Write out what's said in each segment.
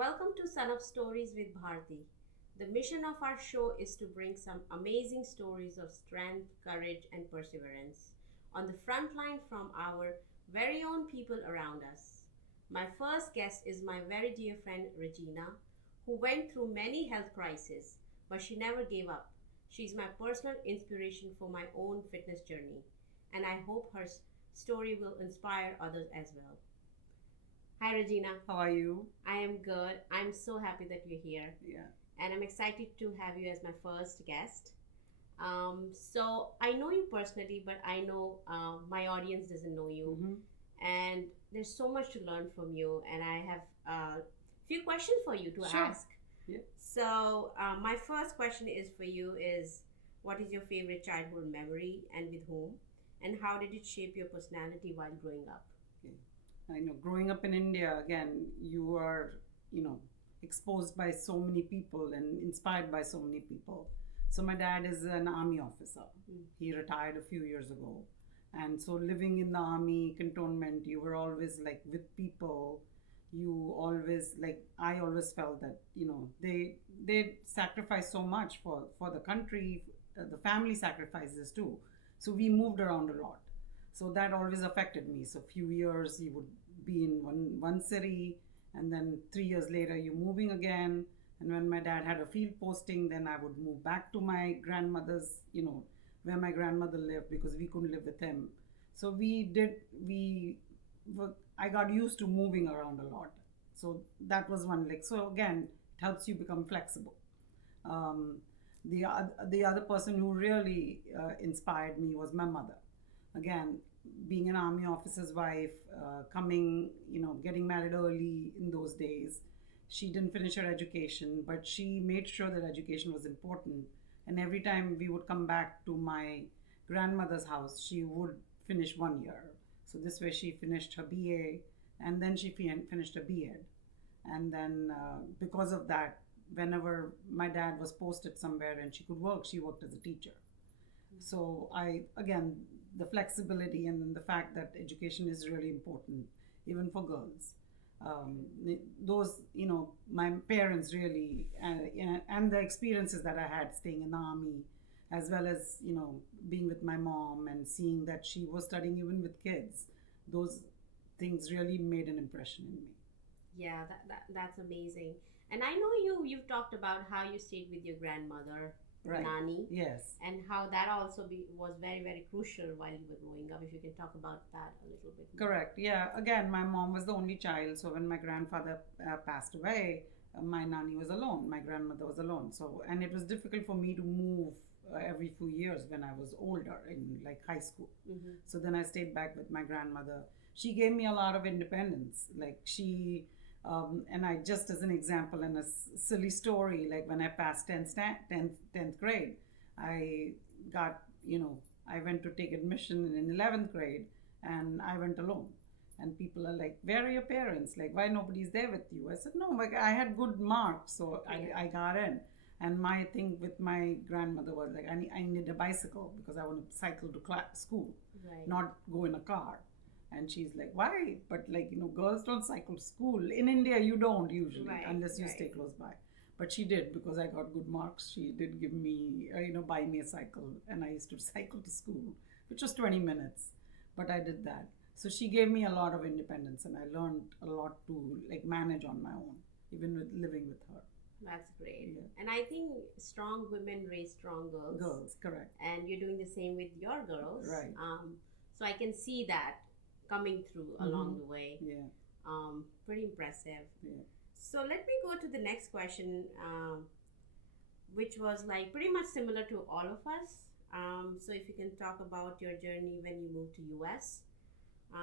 Welcome to SunUp Stories with Bharti. The mission of our show is to bring some amazing stories of strength, courage, and perseverance on the front line from our very own people around us. My first guest is my very dear friend Regina, who went through many health crises, but she never gave up. She's my personal inspiration for my own fitness journey, and I hope her story will inspire others as well. Hi, Regina. How are you? I am good. I'm so happy that you're here, Yeah. and I'm excited to have you as my first guest. So I know you personally, but I know my audience doesn't know you, Mm-hmm. and there's so much to learn from you. And I have a few questions for you to Sure. ask. Yeah. So my first question is for you: is what is your favorite childhood memory, and with whom, and how did it shape your personality while growing up? Okay. I know growing up in India, again, you are, you know, exposed by so many people and inspired by so many people. So my dad is an army officer. Mm. He retired a few years ago. And so living in the army cantonment, you were always like with people. You always like I always felt that, they sacrifice so much for the country, the family sacrifices too. So we moved around a lot. So that always affected me. So few years you would be in one city, and then 3 years later you're moving again. And when my dad had a field posting, then I would move back to my grandmother's, where my grandmother lived, because we couldn't live with him. So I got used to moving around a lot. So that was one, like, so again it helps you become flexible. um, the other person who really inspired me was my mother. Again, being an army officer's wife, getting married early in those days. She didn't finish her education, but she made sure that education was important. And every time we would come back to my grandmother's house, she would finish 1 year. So this way she finished her BA, and then she finished her BEd. And then because of that, whenever my dad was posted somewhere and she could work, she worked as a teacher. So I, again, the flexibility and then the fact that education is really important, even for girls. Those, my parents really, and the experiences that I had staying in the army, as well as, being with my mom and seeing that she was studying even with kids, those things really made an impression in me. Yeah, that's amazing. And I know you've talked about how you stayed with your grandmother, Right. Nani, Yes. and how that also was very very crucial while you were growing up. If you can talk about that a little bit more. Correct. Yeah. Again, my mom was the only child, so when my grandfather passed away, my nanny was alone. My grandmother was alone. So, and it was difficult for me to move every few years when I was older in like high school. Mm-hmm. So then I stayed back with my grandmother. She gave me a lot of independence. Like and I, just as an example and a silly story, like when I passed 10th grade, I got, I went to take admission in 11th grade, and I went alone. And people are like, where are your parents? Like, why nobody's there with you? I said, no, like, I had good marks, so Yeah. I got in. And my thing with my grandmother was like, I need a bicycle because I want to cycle to school, Right. not go in a car. And she's like, why? But like, girls don't cycle to school. In India, you don't usually, Right, unless you right. stay close by. But she did, because I got good marks. She did give me, buy me a cycle. And I used to cycle to school, which was 20 minutes. But I did that. So she gave me a lot of independence, and I learned a lot to like manage on my own, even with living with her. That's great. Yeah. And I think strong women raise strong girls. Girls, correct. And you're doing the same with your girls. Right. So I can see that coming through along the way. Yeah. Pretty impressive. Yeah. So let me go to the next question, which was like pretty much similar to all of us. So if you can talk about your journey when you moved to US,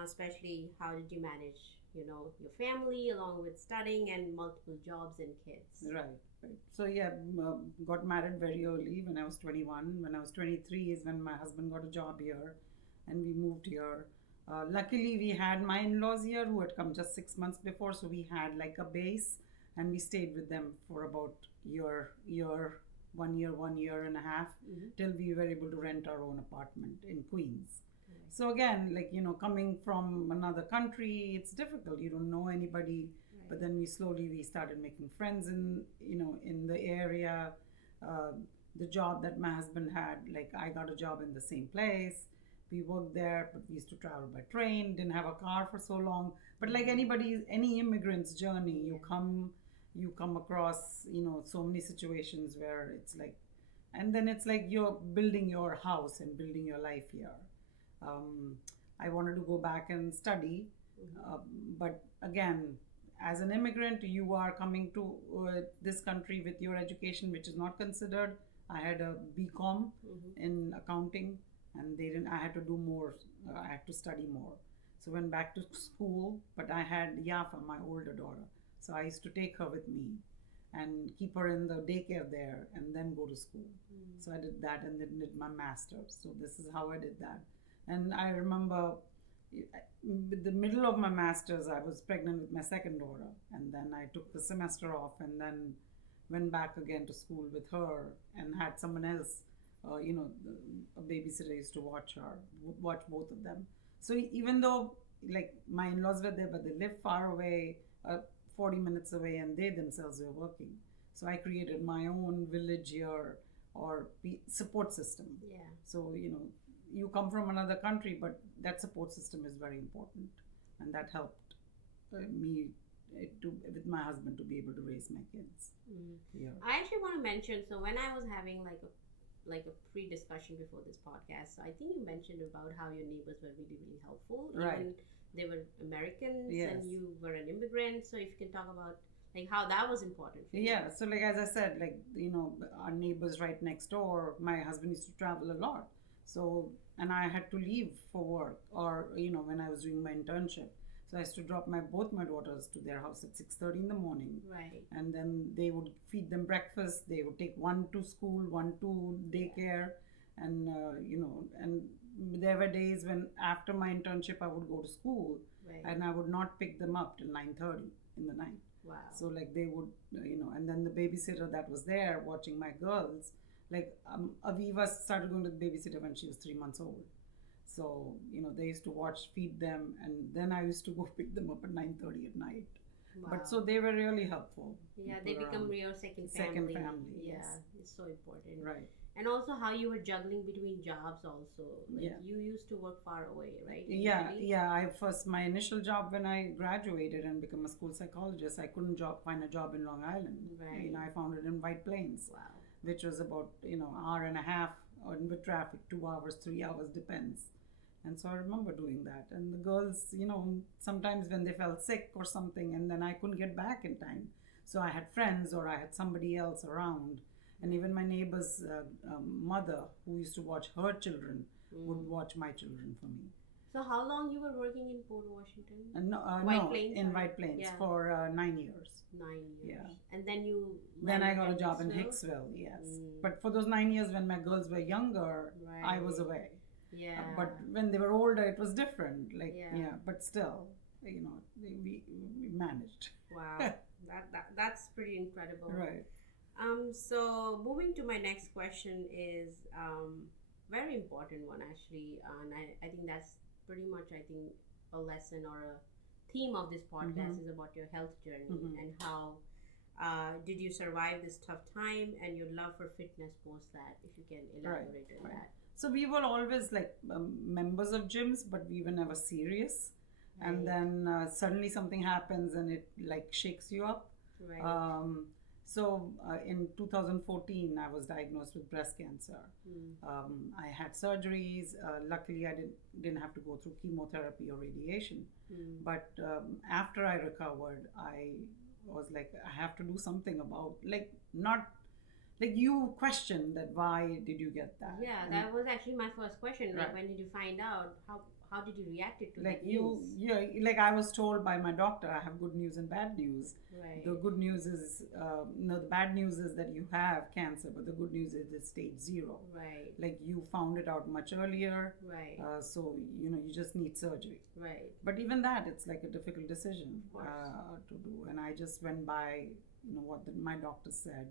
especially how did you manage, your family along with studying and multiple jobs and kids. Right, right. So yeah, got married very early when I was 21. When I was 23 is when my husband got a job here, and we moved here. Luckily, we had my in-laws here who had come just 6 months before, so we had like a base, and we stayed with them for about year, 1 year and a half, Mm-hmm. till we were able to rent our own apartment in Queens. Right. So again, like, coming from another country, it's difficult. You don't know anybody. But then we started making friends in the area. Uh, the job that my husband had, like I got a job in the same place. We worked there, but we used to travel by train. Didn't have a car for so long. But like any immigrant's journey, you come across so many situations where it's like, and then it's like you're building your house and building your life here. um, I wanted to go back and study, uh, but again, as an immigrant, you are coming to this country with your education, which is not considered. I had a BCom in accounting, and they didn't. I had to do more. I had to study more. So went back to school, but I had Yafa, my older daughter. So I used to take her with me and keep her in the daycare there, and then go to school. So I did that, and then did my master's. So this is how I did that. And I remember with the middle of my master's, I was pregnant with my second daughter, and then I took the semester off, and then went back again to school with her, and had someone else, a babysitter used to watch her, watch both of them. So even though like my in-laws were there, but they lived far away, 40 minutes away, and they themselves were working. So I created my own village here, or support system. Yeah. So you come from another country, but that support system is very important, and that helped me with my husband to be able to raise my kids. Yeah. I actually want to mention. So when I was having like a pre-discussion before this podcast, so I think you mentioned about how your neighbors were really, really helpful. Right. Even they were Americans, Yes. and you were an immigrant. So if you can talk about like how that was important for you. Yeah, so like as I said, like our neighbors right next door, my husband used to travel a lot. So, and I had to leave for work, or when I was doing my internship. So I used to drop both my daughters to their house at 6:30 in the morning. Right. And then they would feed them breakfast. They would take one to school, one to daycare, and and there were days when after my internship I would go to school, Right. and I would not pick them up till 9:30 in the night. Wow. So like they would, and then the babysitter that was there watching my girls, like Aviva started going to the babysitter when she was 3 months old. So they used to watch, feed them, and then I used to go pick them up at 9:30 at night. Wow. But so they were really helpful. Yeah, they People become around. your second family. Second family, Yeah, yes. it's so important. Right. And also how you were juggling between jobs also. Like Yeah. you used to work far away, right? Yeah, Initially? yeah. My initial job when I graduated and became a school psychologist, I couldn't find a job in Long Island. Right. I found it in White Plains, Wow. which was about hour and a half, or with traffic 2 hours, 3 hours, depends. And so I remember doing that. And the girls, sometimes when they felt sick or something, and then I couldn't get back in time, so I had friends or I had somebody else around. And even my neighbor's mother, who used to watch her children, would watch my children for me. So how long you were working in Port Washington? No, Plains, in or- White Plains yeah. for 9 years. 9 years. Yeah. And then you Then I landed got a at job in Hicksville, yes. But for those 9 years when my girls were younger, I was Right. away. Yeah. But when they were older, it was different. Like, Yeah. but still, we managed. Wow. That's pretty incredible. Right. So moving to my next question is very important one actually, and I think that's pretty much a lesson or a theme of this podcast is about your health journey and how did you survive this tough time and your love for fitness post that, if you can elaborate on that. So we were always like members of gyms, but we were never serious. Right. And then suddenly something happens and it like shakes you up. Right. So in 2014, I was diagnosed with breast cancer. I had surgeries. Luckily, I didn't have to go through chemotherapy or radiation. But after I recovered, I was like, I have to do something about, like, not like you question that why did you get that? Yeah, And that was actually my first question. Like, Right. when did you find out? How did you react it to like that you news? yeah, like I was told by my doctor, I have good news and bad news. Right. The good news is no, the bad news is that you have cancer, but the good news is it's stage 0. Right. Like you found it out much earlier. Right. So you just need surgery. Right. But even that, it's like a difficult decision Of course. to do. And I just went by what my doctor said,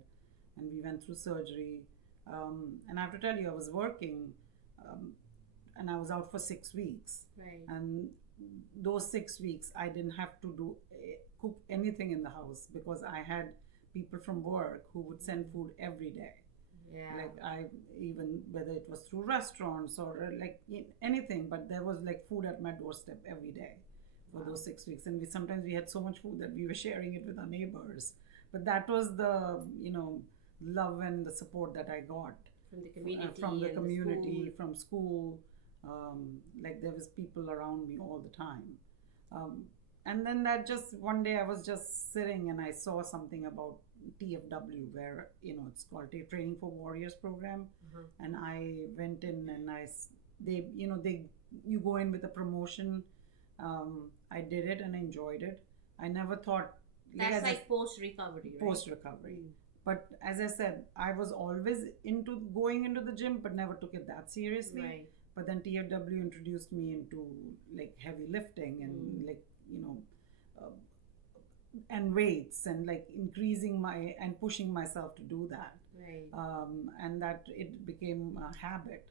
and we went through surgery. And I have to tell you, I was working, and I was out for 6 weeks. Right. And those 6 weeks, I didn't have to cook anything in the house because I had people from work who would send food every day. Yeah. Like I even whether it was through restaurants or like anything, but there was like food at my doorstep every day for those 6 weeks, and sometimes we had so much food that we were sharing it with our neighbors. But that was the love and the support that I got from the community, from school. Like there was people around me all the time. And then that just one day I was just sitting and I saw something about TFW, where it's called Training for Warriors program, and I went in and they you go in with a promotion. I did it and enjoyed it. I never thought that's like post recovery, right? Post recovery. But as I said, I was always into going into the gym, but never took it that seriously. Right. But then TFW introduced me into like heavy lifting and like and weights and like increasing and pushing myself to do that. Right. And that it became a habit.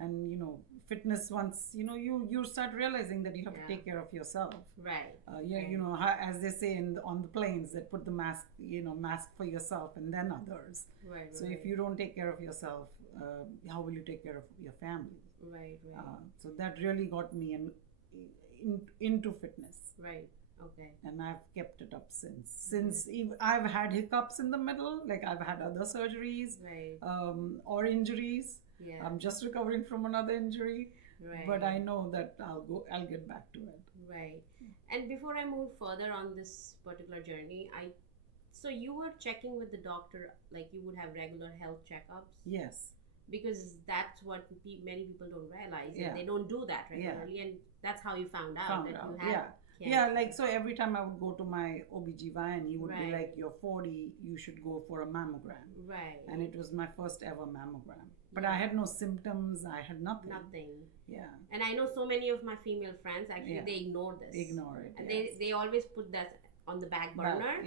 And fitness, once you start realizing that you have to take care of yourself. Right. As they say on the planes, that put the mask for yourself and then others. Right. So if you don't take care of yourself, how will you take care of your family? Right. So that really got me into fitness. Right. Okay. And I've kept it up since I've had hiccups in the middle, like I've had other surgeries, right. Or injuries. Yeah. I'm just recovering from another injury, right. But I know that I'll get back to it. Right. And before I move further on this particular journey, so you were checking with the doctor, like you would have regular health checkups? Yes. Because that's what many people don't realize. Yeah. They don't do that regularly, and that's how you found out that you had. Yeah. Yeah, like so every time I would go to my OBGYN, he would be like, you're 40, you should go for a mammogram. Right. And it was my first ever mammogram. But I had no symptoms, I had nothing. Nothing. Yeah. And I know so many of my female friends, actually, they ignore this. Ignore it, and yes. they always put that on the back burner.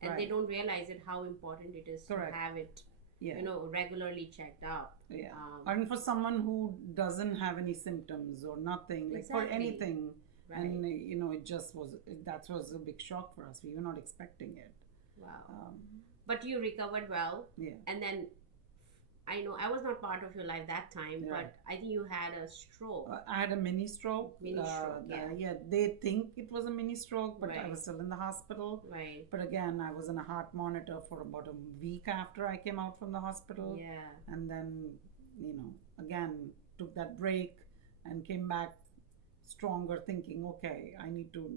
And they don't realize it, how important it is to have it, regularly checked out. Yeah. And for someone who doesn't have any symptoms or nothing, like for anything, right. And it just that was a big shock for us. We were not expecting it. Wow. But you recovered well. Yeah. And then I know I was not part of your life that time, but I think you had a stroke. I had a mini stroke. Yeah. They think it was a mini stroke, but right. I was still in the hospital. Right. But again, I was on a heart monitor for about a week after I came out from the hospital. Yeah. And then, again, took that break and came back stronger, thinking, okay, I need to,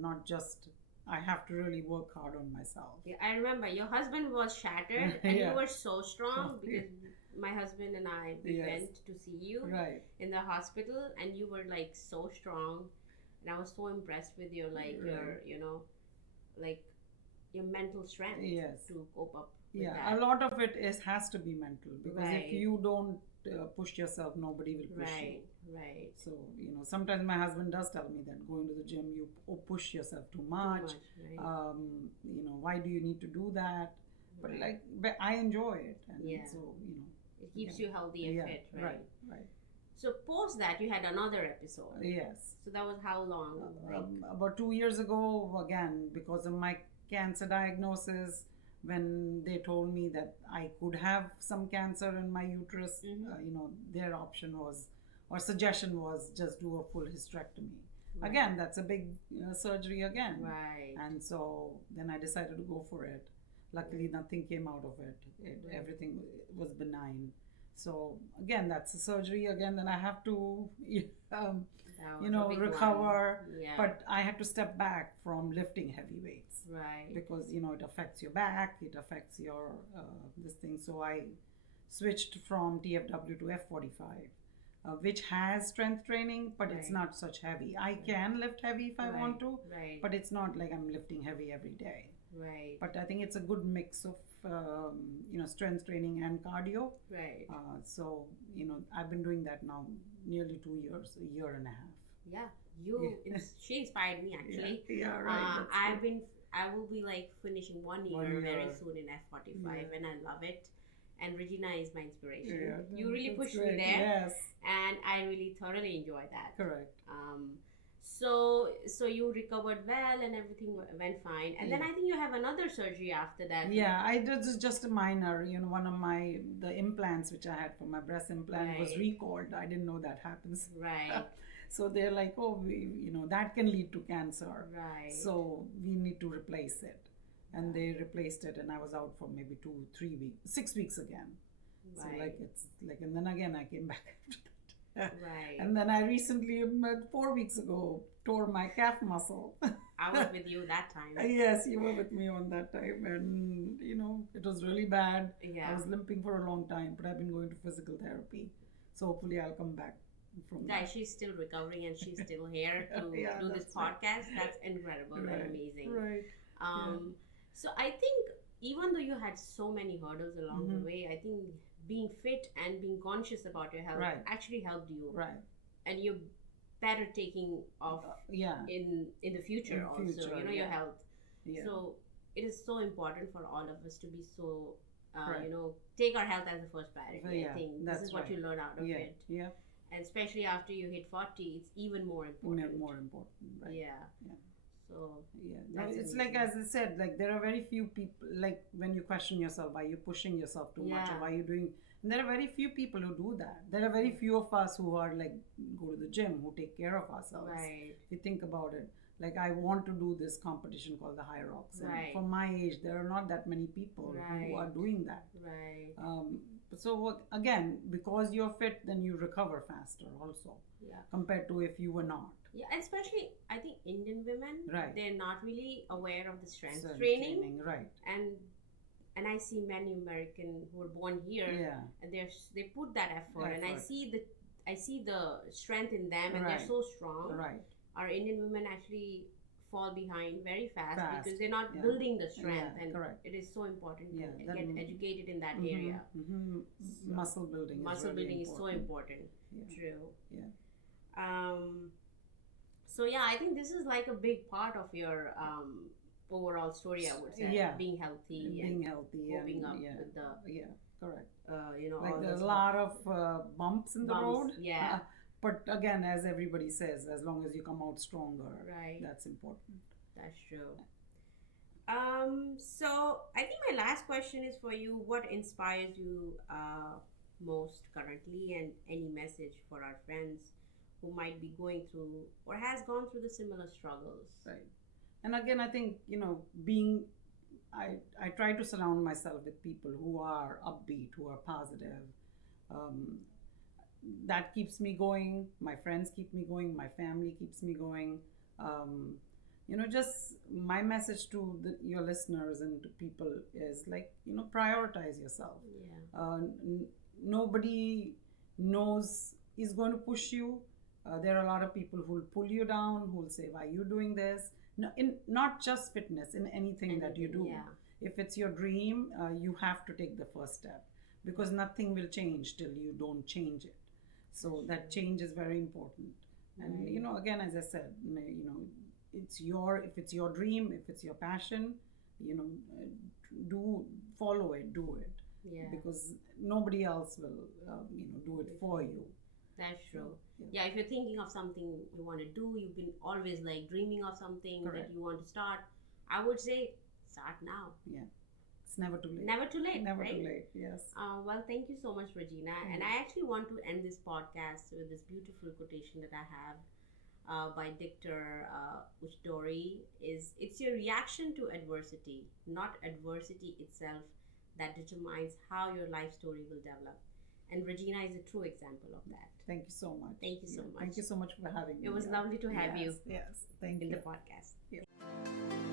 not just, I have to really work hard on myself. Yeah, I remember your husband was shattered and you were so strong because my husband and I went to see you in the hospital and you were like so strong, and I was so impressed with your your mental strength to cope up with that. A lot of it has to be mental, because if you don't push yourself, nobody will push you. Right. So, sometimes my husband does tell me that going to the gym, you push yourself too much. Right. Why do you need to do that? But but I enjoy it. And so, it keeps you healthy and fit, right? Right. So post that, you had another episode. Yes. So that was how long? About 2 years ago, again, because of my cancer diagnosis, when they told me that I could have some cancer in my uterus, their option was, or suggestion was, just do a full hysterectomy. Right. Again, that's a big surgery again. Right. And so then I decided to go for it. Luckily, nothing came out of it. Everything was benign. So again, that's a surgery again. Then I have to, recover. Yeah. But I had to step back from lifting heavy weights. Right. Because it affects your back, it affects your this thing. So I switched from TFW to F45, which has strength training, but it's not such heavy. I can lift heavy if I want to, but it's not like I'm lifting heavy every day. Right. But I think it's a good mix of strength training and cardio. Right. So I've been doing that now nearly 2 years, a year and a half. Yeah, she inspired me actually. Yeah, right. I will be like finishing 1 year very soon in F45, and I love it. And Regina is my inspiration. Yeah, you really pushed me there, and I really thoroughly enjoy that. Correct. So you recovered well and everything went fine, and then Yeah. I think you have another surgery after that. Yeah, I did just a minor, one of the implants which I had for my breast implant was Right. recalled. I didn't know that happens. Right. So they're like, oh, that can lead to cancer. Right. So we need to replace it. And they replaced it, and I was out for maybe 2, 3 weeks, 6 weeks again. So Right. and then again I came back after that. Right. And then I recently, 4 weeks ago, tore my calf muscle. I was with you that time. Yes, you were with me on that time, and it was really bad. Yeah. I was limping for a long time, but I've been going to physical therapy, so hopefully I'll come back from Guys, that. she's still recovering and she's still here to Yeah, do this that's right. podcast. That's incredible and Right, amazing. right. So I think even though you had so many hurdles along the way, I think being fit and being conscious about your health Right. actually helped you, Right. and you're better taking off Yeah. in the future In also. future, your yeah. health. Yeah. So it is so important for all of us to be so. Right. Take our health as the first priority. Yeah, I think this that's is what right. you learn out of Yeah. it, Yeah. and especially after you hit 40, it's even more important. More important. Right. Yeah. Yeah. So Yeah, That's it's amazing. like, as I said, like there are very few people, like when you question yourself, are you pushing yourself too much, Yeah. or are you doing, and there are very few people who do that. There are very few of us who are like, go to the gym, who take care of ourselves. right. If you think about it, like I want to do this competition called the High Rocks, and Right. for my age, there are not that many people who are Right. doing that. Right. Again, because you're fit, then you recover faster also, Yeah. compared to if you were not. Yeah, and especially I think Indian women, Right. they're not really aware of the strength So, training, right? and I see many American who were born here, Yeah. and they put that effort, and I Effort. see the strength in them, and Right. they're so strong. Right. Our Indian women actually fall behind very fast, Fast, because they're not yeah. building the strength, Yeah, and correct. it is so important Yeah, to that- get educated in that Mhm, area. mhm. So, Muscle building. Muscle is really building is so important. Yeah. True. Yeah. So yeah, I think this is like a big part of your overall story, I would say. Yeah. Being healthy Being and healthy coping and up yeah, with the yeah, correct. all Like there's those a lot of bumps in the bumps, road. yeah. But again, as everybody says, as long as you come out stronger, Right. that's important. That's true. So I think my last question is for you. What inspires you most currently, and any message for our friends who might be going through or has gone through the similar struggles? Right. And again, I think I try to surround myself with people who are upbeat, who are positive. Um, that keeps me going. My friends keep me going. My family keeps me going. Just my message to your listeners and to people is like, prioritize yourself. Yeah. Nobody knows is going to push you. There are a lot of people who will pull you down, who will say, why are you doing this? No, not just fitness, in anything that you do. Yeah. If it's your dream, you have to take the first step, because nothing will change till you don't change it. So that change is very important. And Right. again, as I said, if it's your dream, if it's your passion, follow it, do it, Yeah. because nobody else will do it for you. That's true. Yeah. Yeah, if you're thinking of something you want to do, you've been always like dreaming of something Correct. that you want to start, I would say start now. It's never too late. Never too late. Never right? too late. Yes. Well, thank you so much, Regina. Thank And you. I actually want to end this podcast with this beautiful quotation that I have by Dr. Uchdori. It's your reaction to adversity, not adversity itself, that determines how your life story will develop. And Regina is a true example of that. Thank you so much. Thank you so Yeah, much. Thank you so much for having me. It was lovely to have you Yes. Thank in you. the podcast. Yeah.